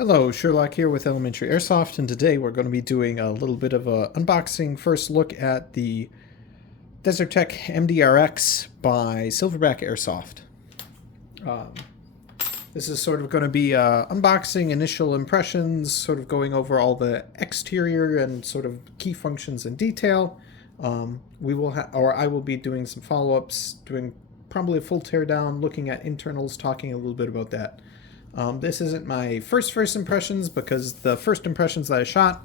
Hello, Sherlock here with Elementary Airsoft, and today we're going to be doing a little bit of a unboxing first look at the Desert Tech MDRX by Silverback Airsoft. Um, this is sort of going to be unboxing, initial impressions, sort of going over all the exterior and sort of key functions in detail. I will be doing some follow-ups, doing probably a full teardown, looking at internals, talking a little bit about that. This isn't my first impressions because the first impressions that I shot,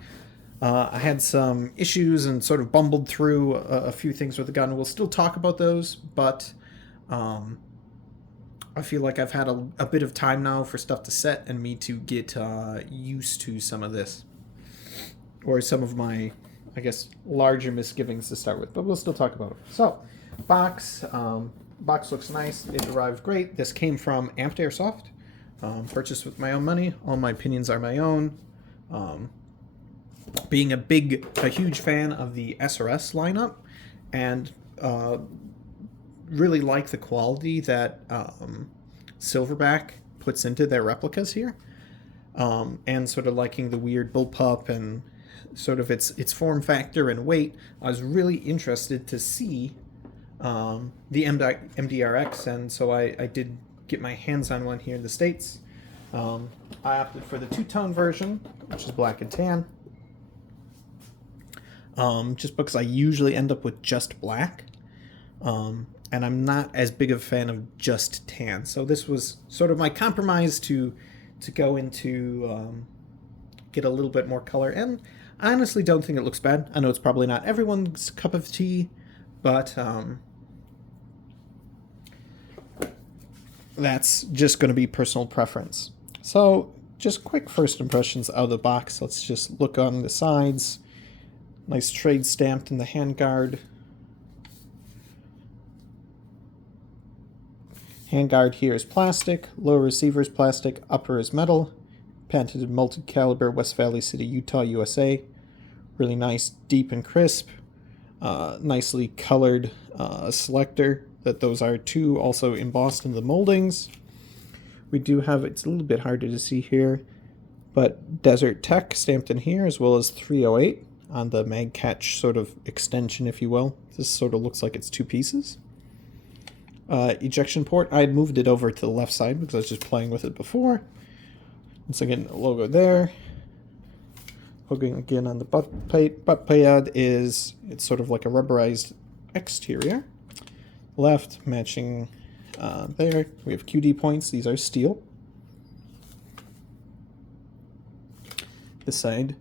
I had some issues and sort of bumbled through a few things with the gun. We'll still talk about those, but I feel like I've had a bit of time now for stuff to set and me to get used to some of this. Or some of my, I guess, larger misgivings to start with, but we'll still talk about it. So, box looks nice. It arrived great. This came from Amped Airsoft. Purchased with my own money. All my opinions are my own. Being a huge fan of the SRS lineup, and really like the quality that Silverback puts into their replicas here, and sort of liking the weird bullpup and sort of its form factor and weight. I was really interested to see the MDRX, and so I did get my hands on one here in the States. I opted for the two-tone version, which is black and tan, just because I usually end up with just black, and I'm not as big of a fan of just tan, so this was sort of my compromise to go into get a little bit more color, and I honestly don't think it looks bad. I know it's probably not everyone's cup of tea, but that's just going to be personal preference. So, just quick first impressions out of the box. Let's just look on the sides. Nice trade stamped in the handguard. Handguard here is plastic. Lower receiver is plastic. Upper is metal. Patented multi-caliber, West Valley City, Utah, USA. Really nice, deep and crisp. Nicely colored selector. That those are two, also embossed in the moldings. We do have, it's a little bit harder to see here, but Desert Tech stamped in here, as well as 308 on the mag catch sort of extension, if you will. This sort of looks like it's two pieces. Ejection port, I had moved it over to the left side because I was just playing with it before. Once again, the logo there. Hooking again on the butt pad is, it's sort of like a rubberized exterior. Left matching there. We have QD points. These are steel. This side,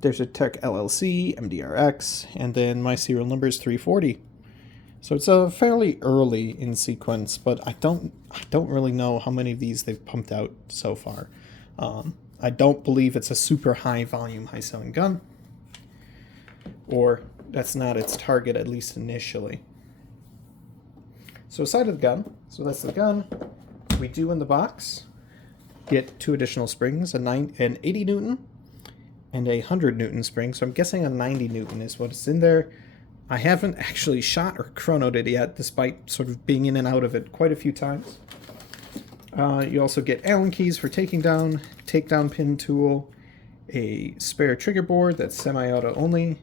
Desert Tech LLC, MDRX, and then my serial number is 340. So it's a fairly early in sequence, but I don't really know how many of these they've pumped out so far. I don't believe it's a super high volume, high selling gun, or that's not its target, at least initially. So side of the gun, so that's the gun. We do in the box get two additional springs, an 80 Newton and a 100 Newton spring. So I'm guessing a 90 Newton is what's in there. I haven't actually shot or chronoed it yet, despite sort of being in and out of it quite a few times. You also get Allen keys for takedown pin tool, a spare trigger board that's semi-auto only,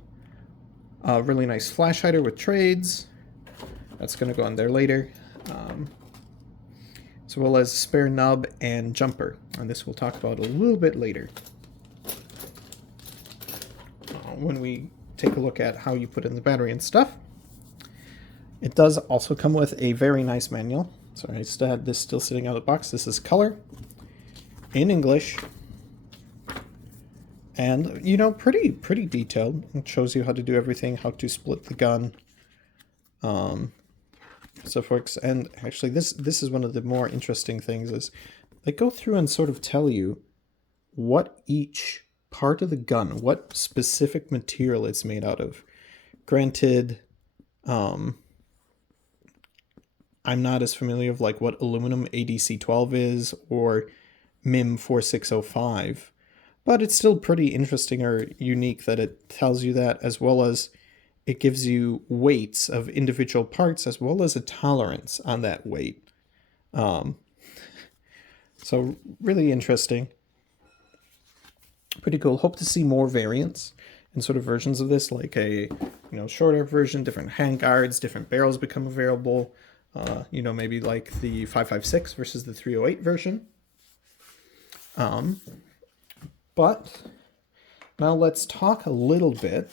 a really nice flash hider with trades. That's going to go on there later, as well as a spare nub and jumper, and this we'll talk about a little bit later when we take a look at how you put in the battery and stuff. It does also come with a very nice manual. Sorry, I still had this still sitting out of the box. This is color, in English, and, you know, pretty detailed. It shows you how to do everything, how to split the gun, so folks, and actually this is one of the more interesting things, is they go through and sort of tell you what each part of the gun, what specific material it's made out of. Granted, I'm not as familiar with like what aluminum ADC-12 is or MIM 4605, but it's still pretty interesting or unique that it tells you that, as well as it gives you weights of individual parts as well as a tolerance on that weight. So really interesting. Pretty cool. Hope to see more variants and sort of versions of this, like a shorter version, different hand guards, different barrels become available. Maybe like the 5.56 versus the 308 version. But now let's talk a little bit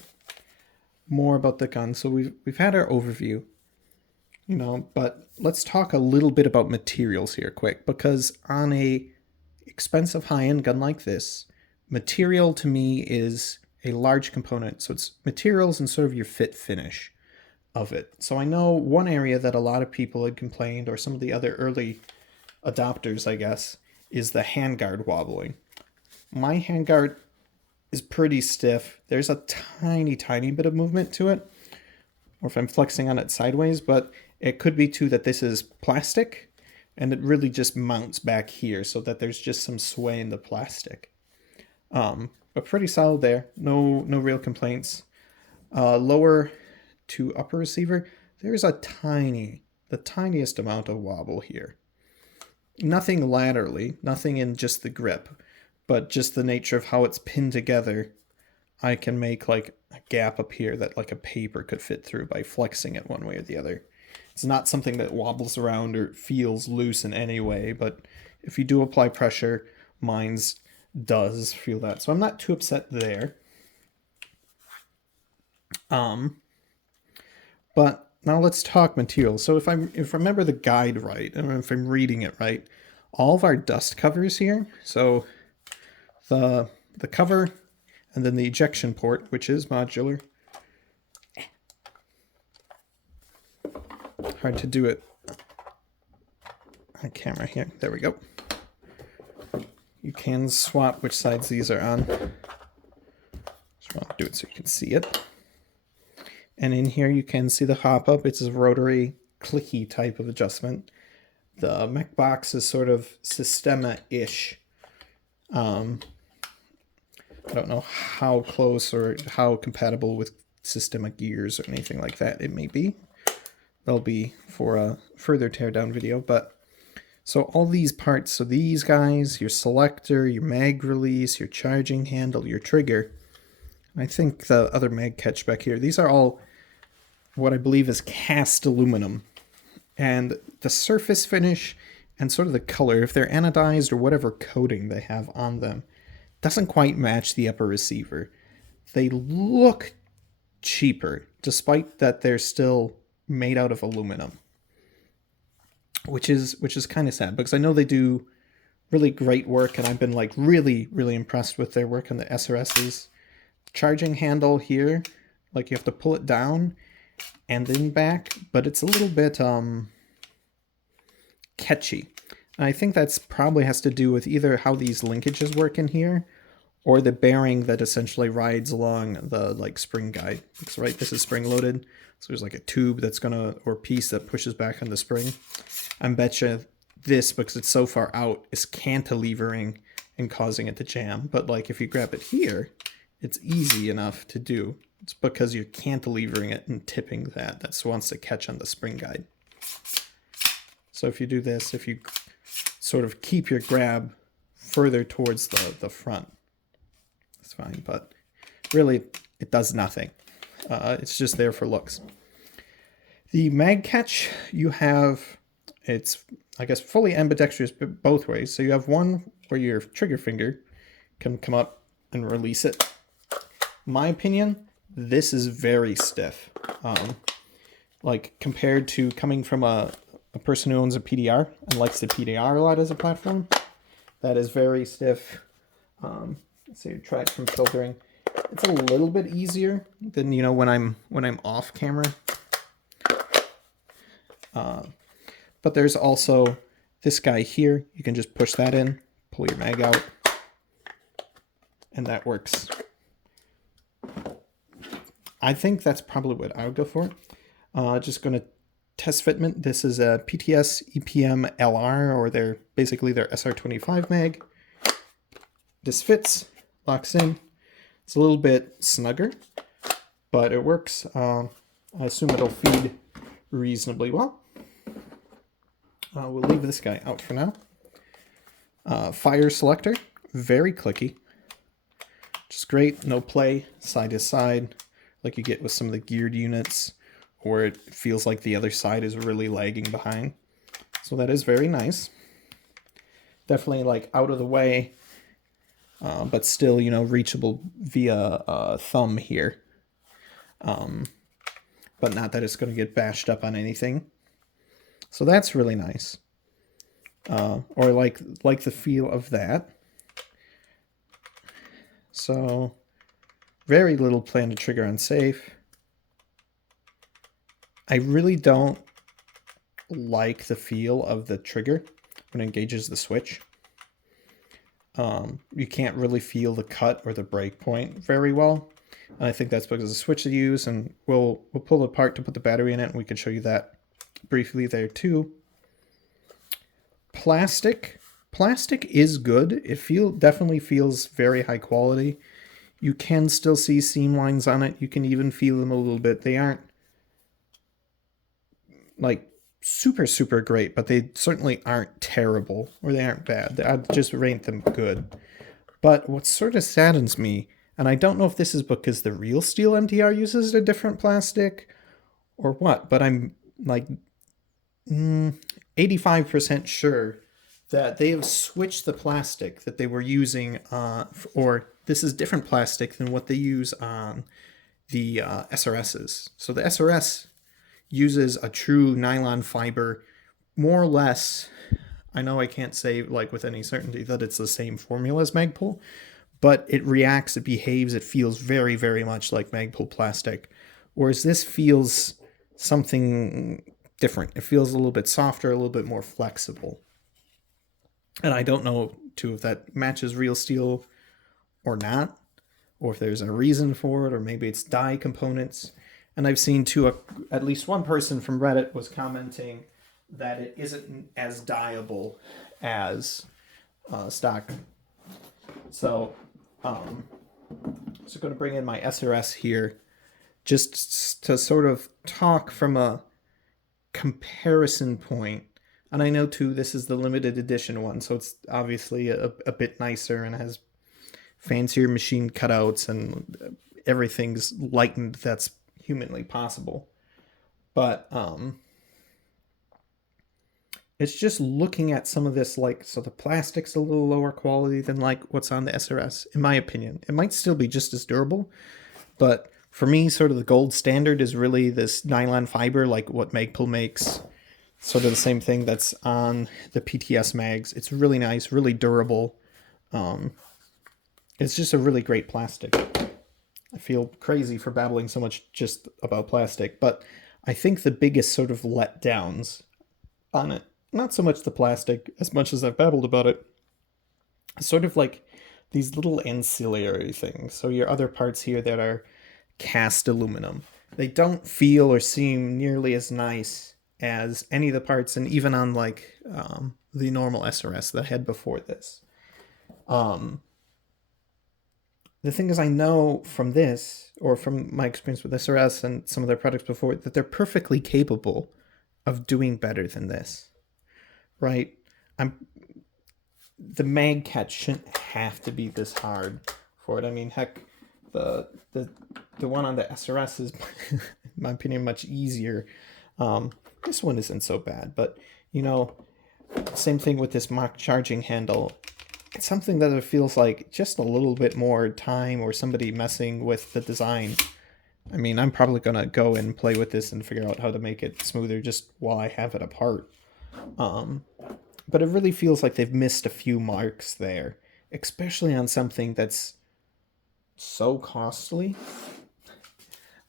more about the gun. So we've had our overview, but let's talk a little bit about materials here quick, because on a expensive high-end gun like this, material to me is a large component. So it's materials and sort of your fit finish of it. So I know one area that a lot of people had complained, or some of the other early adopters, I guess, is the handguard wobbling. My handguard is pretty stiff. There's a tiny bit of movement to it, or if I'm flexing on it sideways, but it could be too that this is plastic and it really just mounts back here so that there's just some sway in the plastic. But pretty solid there. No real complaints. Lower to upper receiver, there's the tiniest amount of wobble here. Nothing laterally, nothing in just the grip, but just the nature of how it's pinned together. I can make like a gap up here that like a paper could fit through by flexing it one way or the other. It's not something that wobbles around or feels loose in any way, but if you do apply pressure, mine's does feel that. So I'm not too upset there. But now let's talk materials. So if I remember the guide right, and if I'm reading it right, all of our dust covers here, so the cover and then the ejection port, which is modular. Hard to do it on camera here. There we go. You can swap which sides these are on. Just want to do it so you can see it. And in here you can see the hop-up. It's a rotary, clicky type of adjustment. The mech box is sort of Systema-ish. I don't know how close or how compatible with Systema gears or anything like that it may be. That'll be for a further teardown video. But so all these parts, so these guys, your selector, your mag release, your charging handle, your trigger, I think the other mag catch back here, these are all what I believe is cast aluminum. And the surface finish and sort of the color, if they're anodized or whatever coating they have on them, doesn't quite match the upper receiver. They look cheaper, despite that they're still made out of aluminum. Which is kind of sad, because I know they do really great work, and I've been like really impressed with their work on the SRSs. Charging handle here, like you have to pull it down and then back, but it's a little bit catchy. And I think that's probably has to do with either how these linkages work in here, or the bearing that essentially rides along the like spring guide. Because right, this is spring loaded, so there's like a tube that's gonna, or piece that pushes back on the spring. I betcha this, because it's so far out, is cantilevering and causing it to jam. But like if you grab it here, it's easy enough to do. It's because you're cantilevering it and tipping that. That's wants to catch on the spring guide. So if you do this, if you sort of keep your grab further towards the front, it's fine. But really, it does nothing. It's just there for looks. The mag catch, you have, it's, I guess, fully ambidextrous both ways. So you have one where your trigger finger can come up and release it. My opinion, this is very stiff. Like compared to coming from a person who owns a PDR and likes the PDR a lot as a platform, that is very stiff. Let's see, try it from filtering. It's a little bit easier than, when I'm off camera. But there's also this guy here. You can just push that in, pull your mag out, and that works. I think that's probably what I would go for. Just going to test fitment. This is a PTS EPM LR, or basically their SR25 mag. This fits, locks in. It's a little bit snugger, but it works. I assume it'll feed reasonably well. We'll leave this guy out for now. Fire selector, very clicky. which is great. No play side to side like you get with some of the geared units, where it feels like the other side is really lagging behind. So that is very nice. Definitely like out of the way, but still, you know, reachable via thumb here. But not that it's going to get bashed up on anything. So that's really nice. Or like the feel of that. So very little plan to trigger unsafe. I really don't like the feel of the trigger when it engages the switch. You can't really feel the cut or the break point very well. And I think that's because of the switch they use, and we'll pull it apart to put the battery in it, and we can show you that briefly there too. Plastic is good. It definitely feels very high quality. You can still see seam lines on it. You can even feel them a little bit. They aren't like super, super great, but they certainly aren't terrible, or they aren't bad. I'd just rate them good. But what sort of saddens me, and I don't know if this is because the real steel MDR uses a different plastic or what, but I'm like 85% sure that they have switched the plastic that they were using, or this is different plastic than what they use on the SRSs. So the SRS uses a true nylon fiber, more or less. I know I can't say like with any certainty that it's the same formula as Magpul, but it reacts, it behaves, it feels very, very much like Magpul plastic. Whereas this feels something different. It feels a little bit softer, a little bit more flexible. And I don't know too if that matches real steel or not, or if there's a reason for it, or maybe it's dye components. And I've seen at least one person from Reddit was commenting that it isn't as dyeable as stock. So I'm going to bring in my SRS here just to sort of talk from a comparison point. And I know too, this is the limited edition one, so it's obviously a bit nicer and has fancier machine cutouts and everything's lightened that's humanly possible. But it's just looking at some of this, like, so the plastic's a little lower quality than like what's on the SRS, in my opinion. It might still be just as durable, but for me, sort of the gold standard is really this nylon fiber, like what Magpul makes. Sort of the same thing that's on the PTS mags. It's really nice, really durable. It's just a really great plastic. I feel crazy for babbling so much just about plastic, but I think the biggest sort of letdowns on it, not so much the plastic as much as I've babbled about it, sort of like these little ancillary things. So your other parts here that are cast aluminum, they don't feel or seem nearly as nice as any of the parts, and even on like the normal SRS that I had before this. The thing is, I know from this, or from my experience with SRS and some of their products before, that they're perfectly capable of doing better than this, right? The mag catch shouldn't have to be this hard for it. I mean, heck, the one on the SRS is, in my opinion, much easier. This one isn't so bad, but you know, same thing with this mock charging handle. It's something that it feels like just a little bit more time or somebody messing with the design. I mean, I'm probably going to go and play with this and figure out how to make it smoother just while I have it apart. But it really feels like they've missed a few marks there, especially on something that's so costly.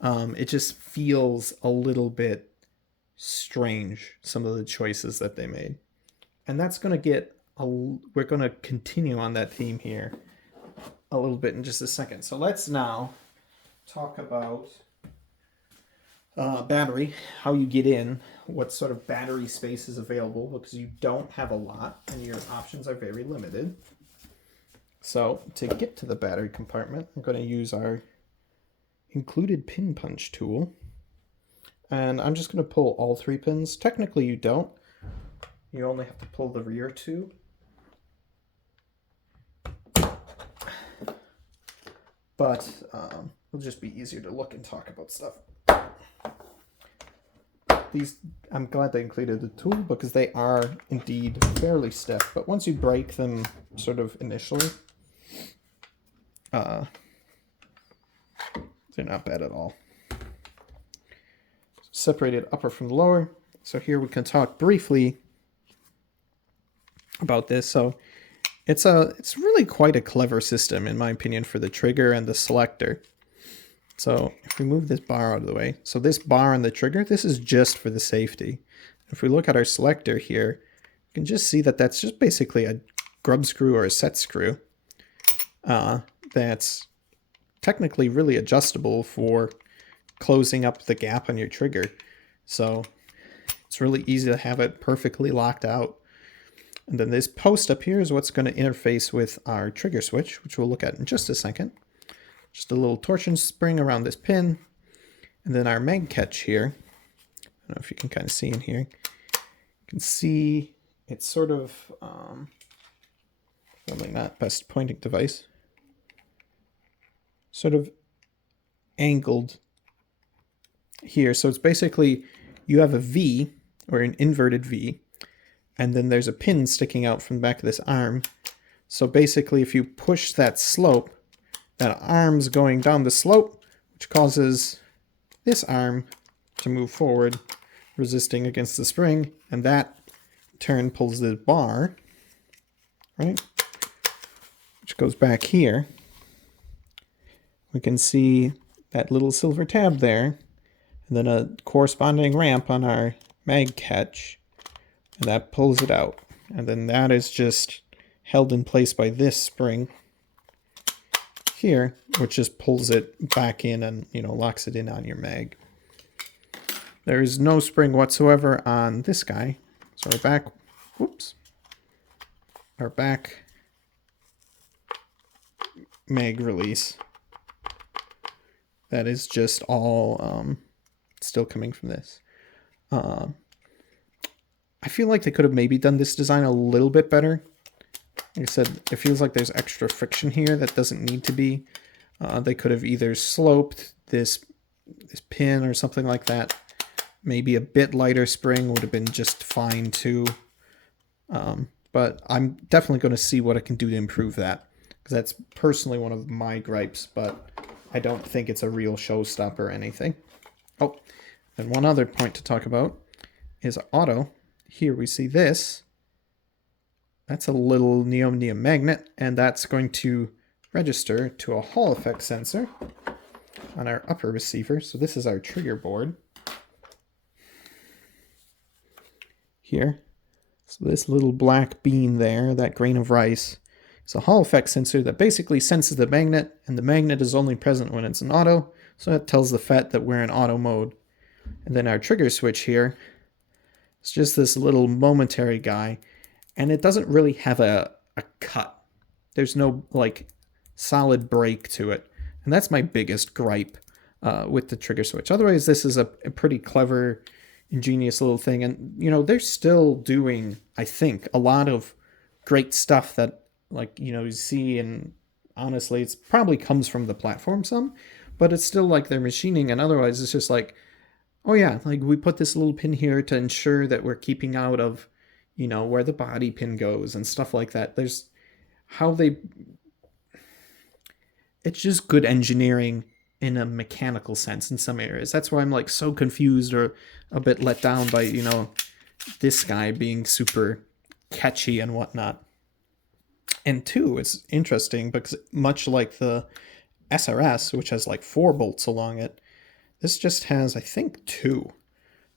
It just feels a little bit strange, some of the choices that they made. And that's going to get... we're going to continue on that theme here a little bit in just a second. So let's now talk about battery, how you get in, what sort of battery space is available, because you don't have a lot and your options are very limited. So to get to the battery compartment, I'm going to use our included pin punch tool. And I'm just going to pull all 3 pins. Technically you don't. You only have to pull the rear 2. but it'll just be easier to look and talk about stuff. These, I'm glad they included the tool because they are indeed fairly stiff, but once you break them sort of initially, they're not bad at all. Separated upper from the lower. So here we can talk briefly about this. So it's really quite a clever system in my opinion for the trigger and the selector. So if we move this bar out of the way, so this bar on the trigger, this is just for the safety. If we look at our selector here, you can just see that that's just basically a grub screw or a set screw that's technically really adjustable for closing up the gap on your trigger. So it's really easy to have it perfectly locked out. And then this post up here is what's going to interface with our trigger switch, which we'll look at in just a second. Just a little torsion spring around this pin. And then our mag catch here. I don't know if you can kind of see in here. You can see it's sort of, probably not best pointing device, sort of angled here. So it's basically, you have a V, or an inverted V, and then there's a pin sticking out from the back of this arm. So basically, if you push that slope, that arm's going down the slope, which causes this arm to move forward, resisting against the spring, and that in turn pulls the bar, right? Which goes back here. We can see that little silver tab there, and then a corresponding ramp on our mag catch, and that pulls it out. And then that is just held in place by this spring here, which just pulls it back in and, you know, locks it in on your mag. There is no spring whatsoever on this guy. So our back, our back mag release, that is just all still coming from this. I feel like they could have maybe done this design a little bit better. Like I said, it feels like there's extra friction here that doesn't need to be. They could have either sloped this pin or something like that. Maybe a bit lighter spring would have been just fine too. But I'm definitely going to see what I can do to improve that, because that's personally one of my gripes, but I don't think it's a real showstopper or anything. Oh, and one other point to talk about is auto. Here we see this. That's a little neodymium magnet, and that's going to register to a Hall effect sensor on our upper receiver. So this is our trigger board here. So this little black bean there, that grain of rice, is a Hall effect sensor that basically senses the magnet, and the magnet is only present when it's in auto, so that tells the FET that we're in auto mode. And then our trigger switch here, it's just this little momentary guy, and it doesn't really have a cut. There's no like solid break to it, and that's my biggest gripe with the trigger switch. Otherwise, this is a pretty clever, ingenious little thing, and you know, they're still doing, I think, a lot of great stuff that, like, you know, you see, and honestly it's probably comes from the platform some, but it's still like they're machining, and otherwise it's just like, oh yeah, like we put this little pin here to ensure that we're keeping out of, you know, where the body pin goes and stuff like that. There's how they, it's just good engineering in a mechanical sense in some areas. That's why I'm like so confused or a bit let down by, you know, this guy being super catchy and whatnot. And two, it's interesting because much like the SRS, which has like 4 bolts along it, this just has, I think, 2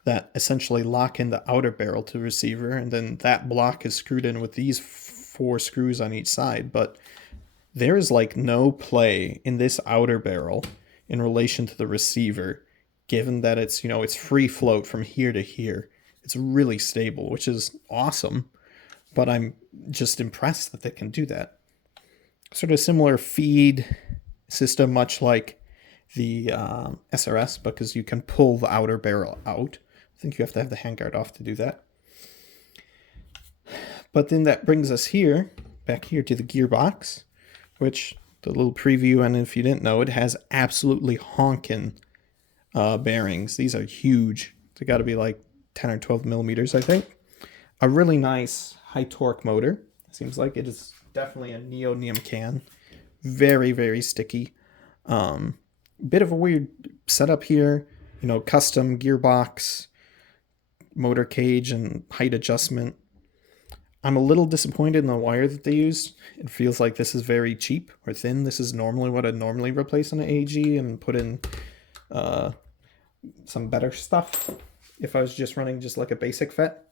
that essentially lock in the outer barrel to the receiver, and then that block is screwed in with these 4 screws on each side. But there is like no play in this outer barrel in relation to the receiver, given that it's, you know, it's free float from here to here. It's really stable, which is awesome, but I'm just impressed that they can do that. Sort of similar feed system, much like the SRS, because you can pull the outer barrel out. I think you have to have the handguard off to do that. But then that brings us here, back here to the gearbox, which the little preview, and if you didn't know, it has absolutely honking bearings. These are huge. They got to be like 10 or 12 millimeters, I think. A really nice high torque motor. Seems like it is definitely a neodymium can. Very, very sticky. Bit of a weird setup here. You know, custom gearbox, motor cage, and height adjustment. I'm a little disappointed in the wire that they used. It feels like this is very cheap or thin. This is normally what I'd normally replace on an AG and put in some better stuff if I was just running just like a basic FET.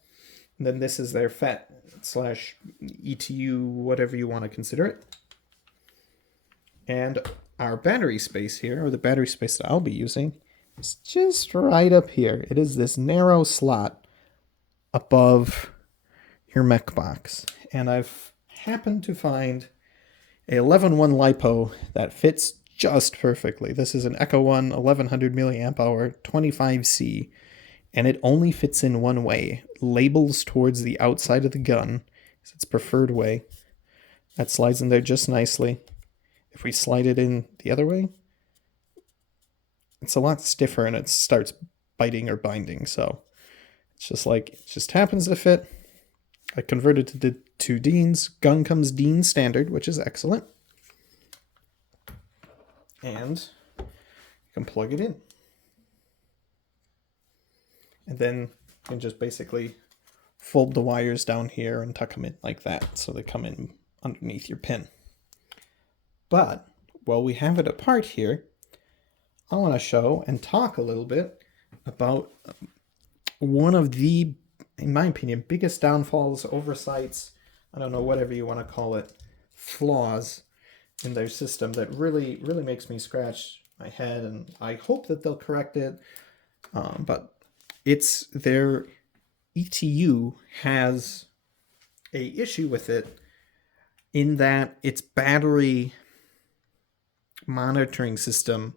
And then this is their FET / ETU, whatever you want to consider it. And our battery space here, or the battery space that I'll be using, is just right up here. It is this narrow slot above your mech box. And I've happened to find a 11.1 LiPo that fits just perfectly. This is an Echo 1 1100 milliamp hour 25C, and it only fits in one way. Labels towards the outside of the gun is its preferred way. That slides in there just nicely. If we slide it in the other way, it's a lot stiffer and it starts biting or binding. So it's just like, it just happens to fit. I converted to the two Deans. Gun comes Dean standard, which is excellent. And you can plug it in. And then you can just basically fold the wires down here and tuck them in like that, so they come in underneath your pin. But while we have it apart here, I want to show and talk a little bit about one of the, in my opinion, biggest downfalls, oversights, I don't know, whatever you want to call it, flaws in their system that really makes me scratch my head, and I hope that they'll correct it. But it's their ETU has a issue with it in that its battery monitoring system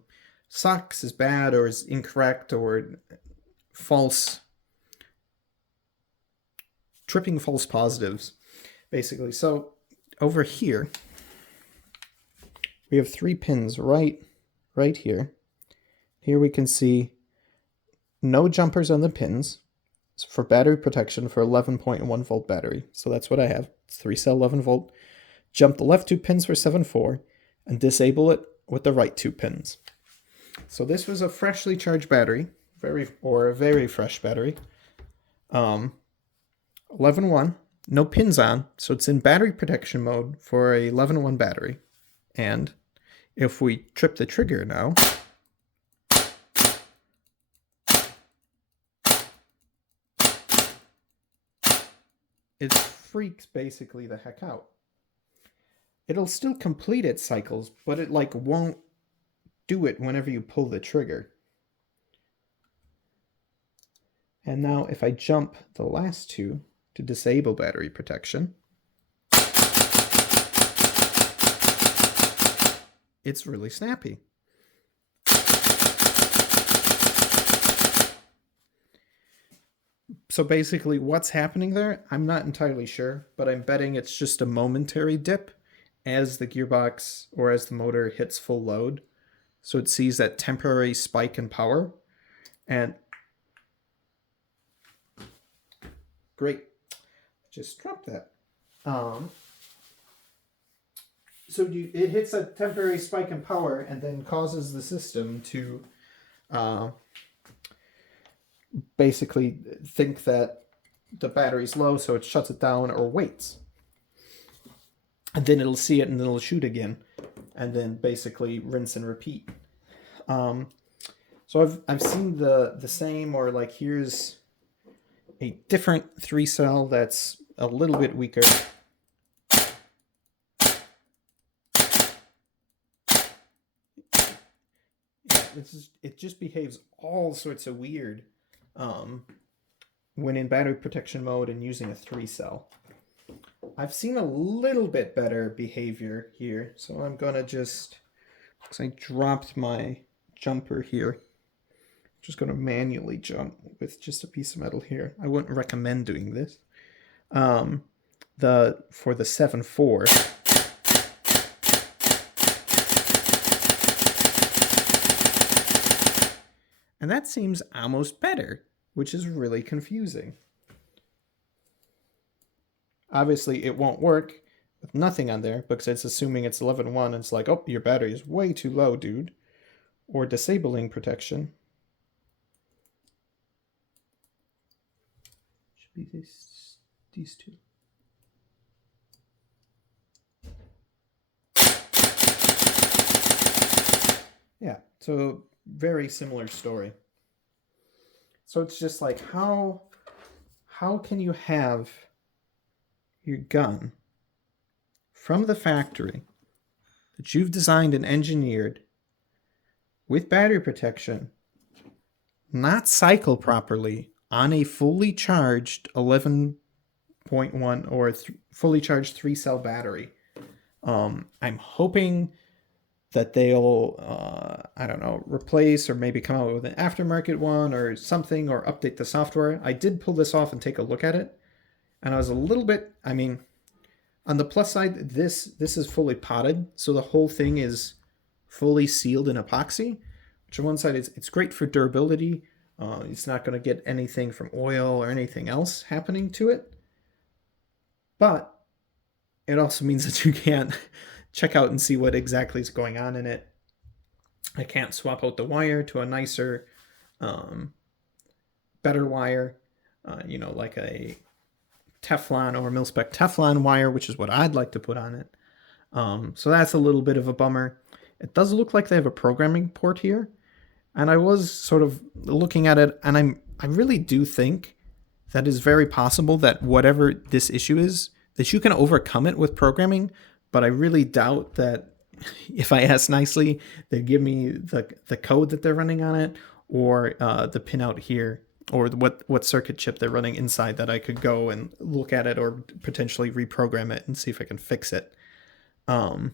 sucks, is bad, or is incorrect, or false, tripping false positives, basically. So over here, we have 3 pins right here. Here we can see no jumpers on the pins. It's for battery protection for 11.1 volt battery. So that's what I have. It's 3-cell 11 volt. Jump the left 2 pins for 7.4 and disable it with the right 2 pins. So this was a freshly charged battery, a very fresh battery. 11.1, no pins on, so it's in battery protection mode for a 11.1 battery. And if we trip the trigger now, it freaks basically the heck out. It'll still complete its cycles, but it like won't do it whenever you pull the trigger. And now if I jump the last 2 to disable battery protection, it's really snappy. So basically what's happening there, I'm not entirely sure, but I'm betting it's just a momentary dip as the gearbox or as the motor hits full load. So it sees that temporary spike in power, and great, just dropped that. So it hits a temporary spike in power and then causes the system to basically think that the battery's low, so it shuts it down or waits. And then it'll see it and then it'll shoot again, and then basically rinse and repeat. So I've seen the same, or like here's a different 3-cell that's a little bit weaker. It just behaves all sorts of weird when in battery protection mode and using a 3-cell. I've seen a little bit better behavior here, so I'm gonna just, because I dropped my jumper here, just gonna manually jump with just a piece of metal here. I wouldn't recommend doing this. For the 7.4, And that seems almost better, which is really confusing. Obviously, it won't work with nothing on there because it's assuming it's 11.1 and it's like, oh, your battery is way too low, dude. Or disabling protection. Should be these two. Yeah, so very similar story. So it's just like, how can you have your gun from the factory that you've designed and engineered with battery protection not cycle properly on a fully charged 11.1 or fully charged 3-cell battery? I'm hoping that they'll, I don't know, replace or maybe come out with an aftermarket one or something, or update the software. I did pull this off and take a look at it, and I was a little bit, I mean, on the plus side, this is fully potted, so the whole thing is fully sealed in epoxy, which on one side it's great for durability. It's not going to get anything from oil or anything else happening to it. But it also means that you can't check out and see what exactly is going on in it. I can't swap out the wire to a nicer, better wire, like a Teflon or mil-spec Teflon wire, which is what I'd like to put on it. So that's a little bit of a bummer. It does look like they have a programming port here, and I was sort of looking at it, and I really do think that is very possible that whatever this issue is, that you can overcome it with programming, but I really doubt that if I ask nicely, they'd give me the code that they're running on it, or the pinout here, or what circuit chip they're running inside, that I could go and look at it or potentially reprogram it and see if I can fix it. But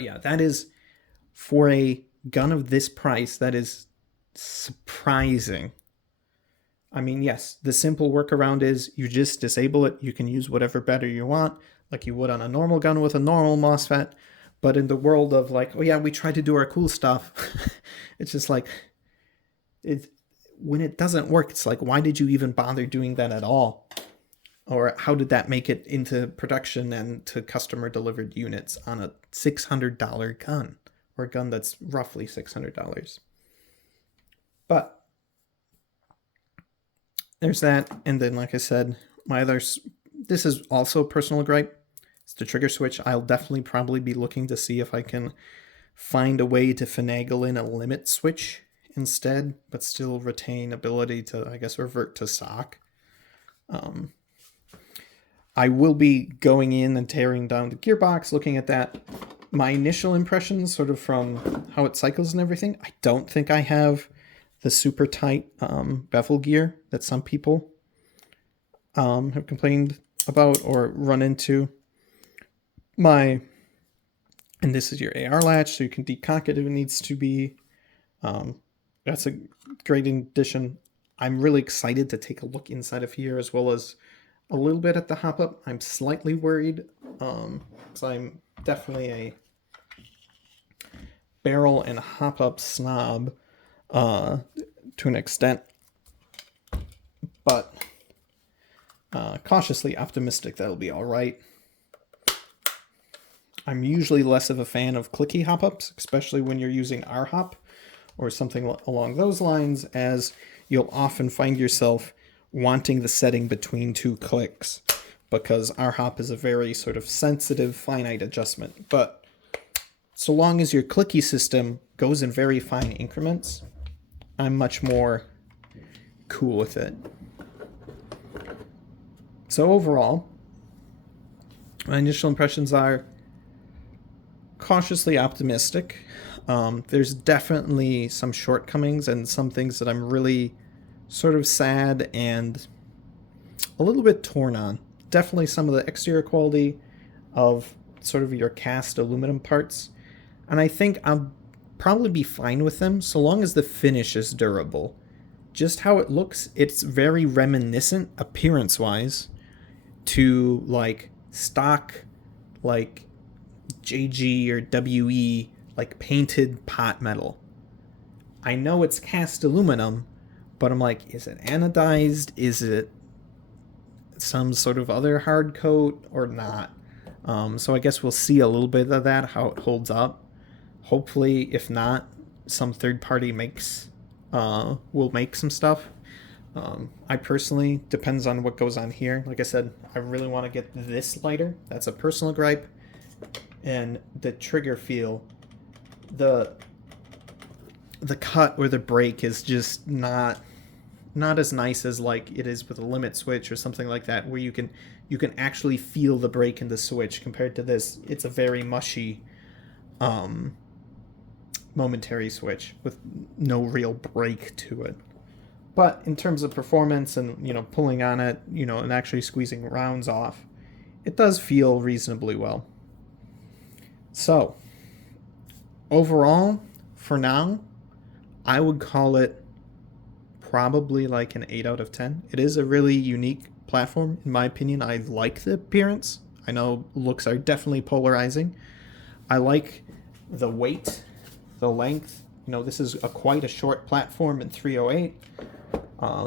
yeah, that is, for a gun of this price, that is surprising. I mean, yes, the simple workaround is you just disable it. You can use whatever battery you want, like you would on a normal gun with a normal MOSFET. But in the world of like, oh yeah, we tried to do our cool stuff, it's just like, when it doesn't work, it's like, why did you even bother doing that at all? Or how did that make it into production and to customer delivered units on a $600 gun, or a gun that's roughly $600? But there's that. And then, like I said, this is also personal gripe. It's the trigger switch. I'll definitely probably be looking to see if I can find a way to finagle in a limit switch instead, but still retain ability to, I guess, revert to stock. I will be going in and tearing down the gearbox, looking at that. My initial impressions, sort of from how it cycles and everything, I don't think I have the super tight bevel gear that some people have complained about or run into. And this is your AR latch, so you can decock it if it needs to be. That's a great addition. I'm really excited to take a look inside of here, as well as a little bit at the hop-up. I'm slightly worried, because I'm definitely a barrel and hop-up snob to an extent, but cautiously optimistic that it'll be all right. I'm usually less of a fan of clicky hop-ups, especially when you're using R-hop or something along those lines, as you'll often find yourself wanting the setting between two clicks, because R-hop is a very sort of sensitive, finite adjustment. But so long as your clicky system goes in very fine increments, I'm much more cool with it. So overall, my initial impressions are cautiously optimistic. There's definitely some shortcomings and some things that I'm really sort of sad and a little bit torn on. Definitely some of the exterior quality of sort of your cast aluminum parts, and I think I'll probably be fine with them so long as the finish is durable. Just how it looks, it's very reminiscent appearance-wise to like stock, like JG or WE, like painted pot metal. I know it's cast aluminum, but I'm like, is it anodized? Is it some sort of other hard coat or not? So I guess we'll see a little bit of that, how it holds up. Hopefully, if not, some third party will make some stuff. I personally, depends on what goes on here. Like I said, I really want to get this lighter. That's a personal gripe. And the trigger feel, the cut or the break is just not as nice as like it is with a limit switch or something like that, where you can actually feel the break in the switch. Compared to this, it's a very mushy momentary switch with no real break to it. But in terms of performance and, pulling on it, and actually squeezing rounds off, it does feel reasonably well. So, overall, for now, I would call it probably like an 8 out of 10. It is a really unique platform, in my opinion. I like the appearance. I know looks are definitely polarizing. I like the weight, the length. This is quite a short platform in 308.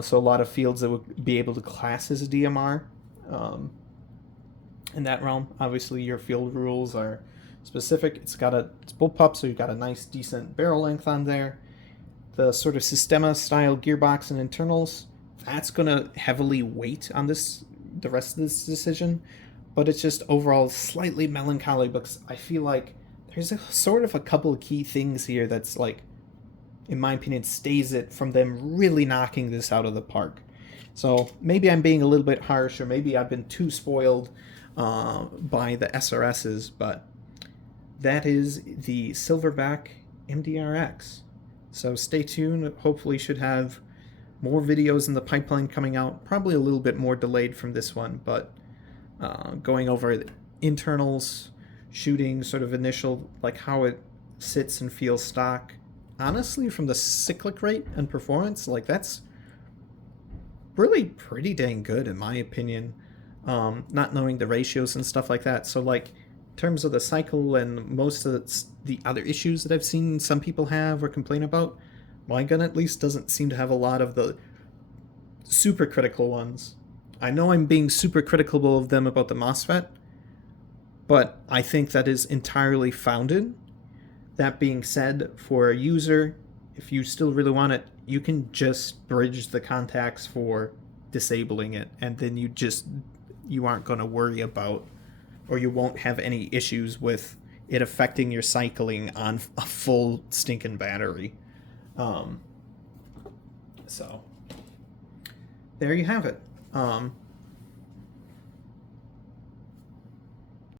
So a lot of fields that would be able to class as a DMR in that realm. Obviously, your field rules are specific. It's bullpup, so you've got a nice, decent barrel length on there. The sort of Sistema style gearbox and internals, that's going to heavily weight on the rest of this decision. But it's just overall slightly melancholy because I feel like there's a couple of key things here that's like, in my opinion, stays it from them really knocking this out of the park. So maybe I'm being a little bit harsh, or maybe I've been too spoiled by the SRSs, but that is the Silverback MDRX. So stay tuned. Hopefully should have more videos in the pipeline coming out, probably a little bit more delayed from this one, but going over the internals, shooting, sort of initial, like how it sits and feels stock. Honestly, from the cyclic rate and performance, like that's really pretty dang good in my opinion. Not knowing the ratios and stuff like that. So like in terms of the cycle and most of the other issues that I've seen some people have or complain about, my gun at least doesn't seem to have a lot of the super critical ones. I know I'm being super critical of them about the MOSFET, but I think that is entirely founded. That being said, for a user, if you still really want it, you can just bridge the contacts for disabling it, and then you aren't going to worry about, or you won't have any issues with it affecting your cycling on a full stinking battery. So there you have it.